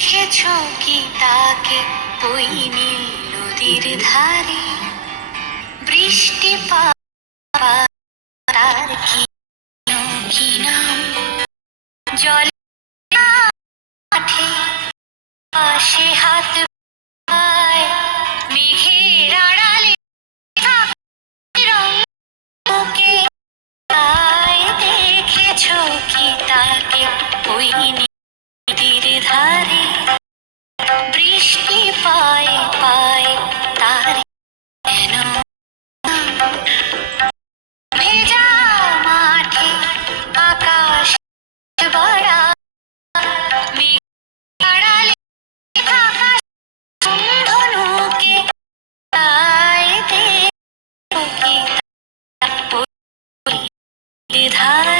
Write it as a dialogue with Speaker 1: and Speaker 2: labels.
Speaker 1: দেখেছ কি তাকে? ওই নীল নদীর ধারে। বৃষ্টি পার কি নাম জল পাশে হাত মেঘের আড়ালে দেখেছ কি তাকে? ওই ধারে